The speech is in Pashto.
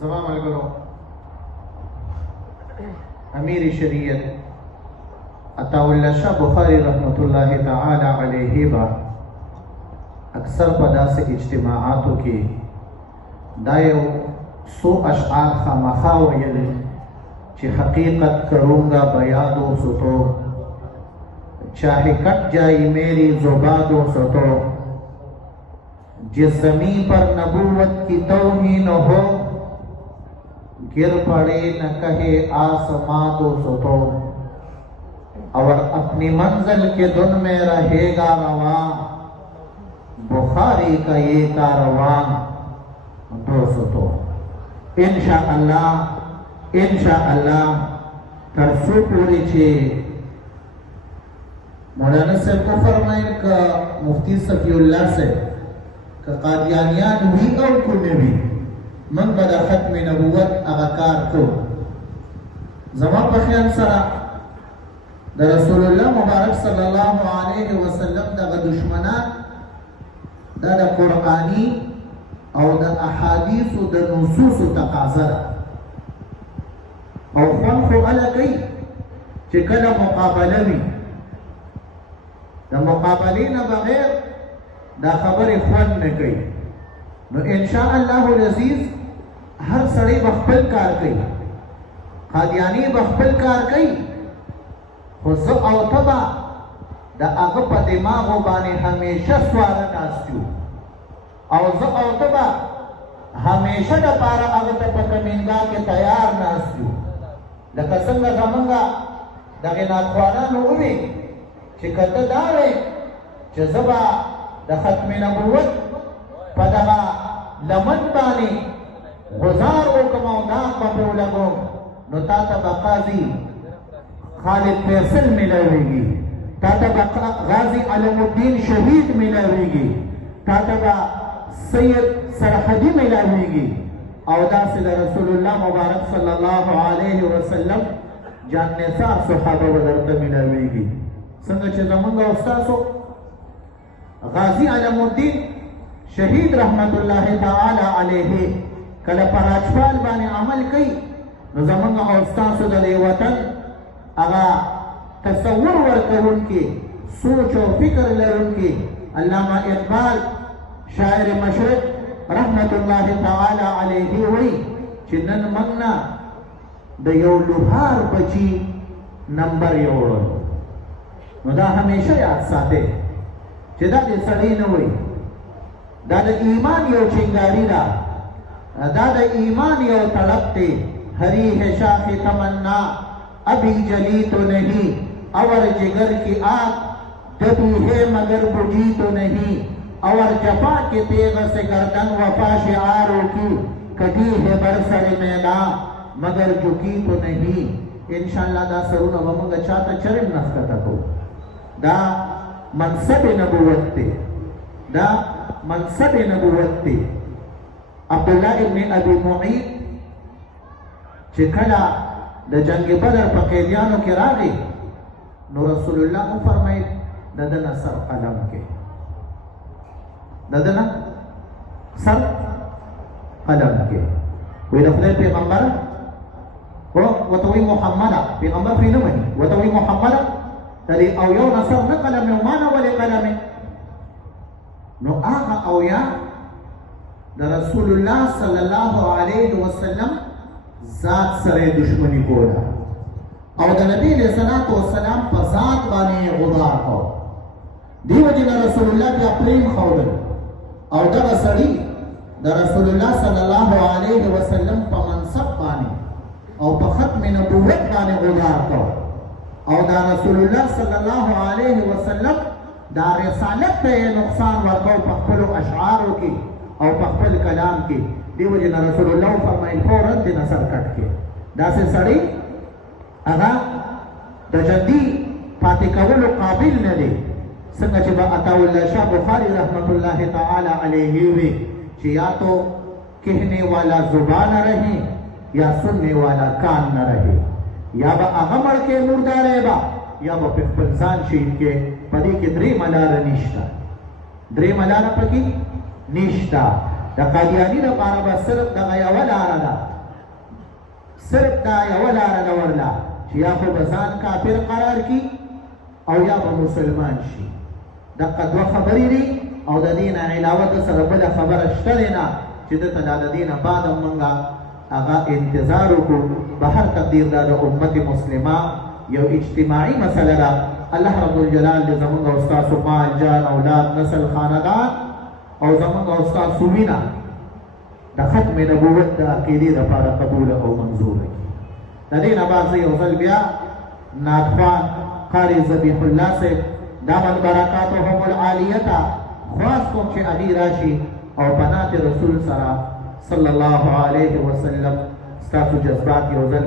زما ملګرو امیر شریعت عطاءالله شاه بخاری رحمت الله تعالی علیه با اکثر په داسې اجتماعاتو کې دا یو سو اشعار خامخا ویل چې حقیقت کرونگا بیادو ستو چاہے کٹ جائی میری زبادو ستو جس زمین پر نبوت کی توہین ہو گر پڑے نہ کہے آسماں دو ستو اور اپنی منزل کے دن میں رہے گا رواں بخاری کا یہ کاروان دو ستو انشاءاللہ ترسو پوری چھے مولانا صاحب کو فرمائیں کہ مفتی صفی اللہ سے کہ قادیانیان ہوئی او کنے بھی من بدا ختم نبوت اغاکار کو زمان پخیان سرا دا رسول اللہ مبارک صلی اللہ علیہ وسلم دا دشمنان دا قرآنی او دا احادیث و دا نصوص تقاضر او خونخو علا کئی چکل مقابلوی دا مقابلین بغیر دا خبر خون نکی نو انشاءاللہ العزیز ہر سڑی بخپل کار کئی قادیانی بخپل کار کئی خود او تبا دا اغپا دماغو بانے ہمیشہ سوارا ناستیو او او تبا ہمیشہ دا پارا اغتا پا کمینگا کے تیار ناستیو لکا سنگا زمانگا دا غناتوانانو اوی چکتا داوے چزبا دا ختم نبوت پا دغا لمن بانی غزار او کماؤ داغ بپو لگو نو تاتا با قاضی خالد فیصل ملاوے گی تاتا با غازی علم الدین شہید ملاوے گی تاتا با سید سرحدی ملاوے گی او دا صلی رسول اللہ مبارک صلی اللہ علیہ وسلم جان نثار صحابہ ودرتا ملاوے گی سنگا چه زمانگا استاسو غازی علم الدین شہید رحمت اللہ تعالی علیہ کل پراچپال بانے عمل کئی نو زمانگا استاسو دلی وطن اگا تصور ورکرون کی سوچ و فکر لرون کی علامہ اقبال شاعر مشرق رحمت اللہ تعالی علیہ وی چنن منگنا دا یو لوہار بچی نمبر یوڑن نو دا ہمیشہ یاد ساتے چی دا دی سڑی نوی دا دا ایمان یو چنگاری دا دا ایمان یو تڑپتے ہری ہے شاخ تمنا ابھی جلی تو نہیں اور جگر کی آگ دبی ہے مگر بجھی تو نہیں اور جفا کے تیغ سے گردن وفا شعاروں کی کٹی ہے برسر میدان مگر جھکی تو نہیں انشاءاللہ دا سرون ومنگا چاہتا چرم نفکتا کو دا منصب نبوت تے دا منصب نبوت تے عبداللہ ابن ابی معید چکلا دا جنگ بدر پا قیدیانو کی راگی نو رسول اللہ کو فرمائی ددنا سر قلم کے ددنا سر قلم کے وی دخلے پیغمبر وطوی محمد پیغمبر فی نمانی وطوی محمد تلی اویو نصر نقلم ومانا ولی قلم نو آغا اویا دا رسول اللہ صلی اللہ علیہ وسلم ذات سر دشمنی کولا او دا نبی علیہ السلام پا ذات بانے غدار کو دیو جنا رسول اللہ پی اپریم خودل او دا سڑی دا رسول اللہ صلی اللہ علیہ وسلم پا منصب بانے او پا ختم نبوت بانے غدار کو او دا رسول اللہ صلی اللہ علیہ وسلم دا رسالت پہ نقصان ورکو پا قبل اشعارو کی او پا قبل کلام کی دیو جنا رسول اللہ فرمائن فوراً دی نصر کٹ کے دا سے سڑی اگا دا جدی پاتے قبل قابل ندے سنگا چبا عطاءاللہ شاہ بخاری رحمت اللہ تعالی علیہ وی چی یا تو کہنے والا زبان رہے یا سننے والا کان نہ رہے یا با اغمر کے مردہ رہے با یا با پنسان شید کے پدی کی دری ملار نشتا دری ملار پکی نشتا د قادیاني لپاره به صرف دغه یوه لاره ده، صرف دا یوه لاره ده ورله چې یا خو به ځان کافر قرار کړي او یا به مسلمان شي. دغه دوه خبرې دي او د دې نه علاوه د سره بله خبره شته دی نه چې دته دا د دې نه بعد هم موږ هغه انتظار وکړو. به هر تقدیر دا د امت مسلمه یو اجتماعي مسله ده. الله رب الجلال دې زموږ او ستاسو مال جان اولاد نسل خاندان او زموږ او ستاسو وینه د ختم نبوت د عقیدې لپاره قبول او منظور کړي. د دې نه بعد زه یو ځل بیا ناطخوان قاري ذبیح الله صاحب دامن برکاتهم العالیه ته خواست کوم چې هغې راشي او په نعت رسول سره صلی الله علیه وسلم ستاسو جذبات یو ځل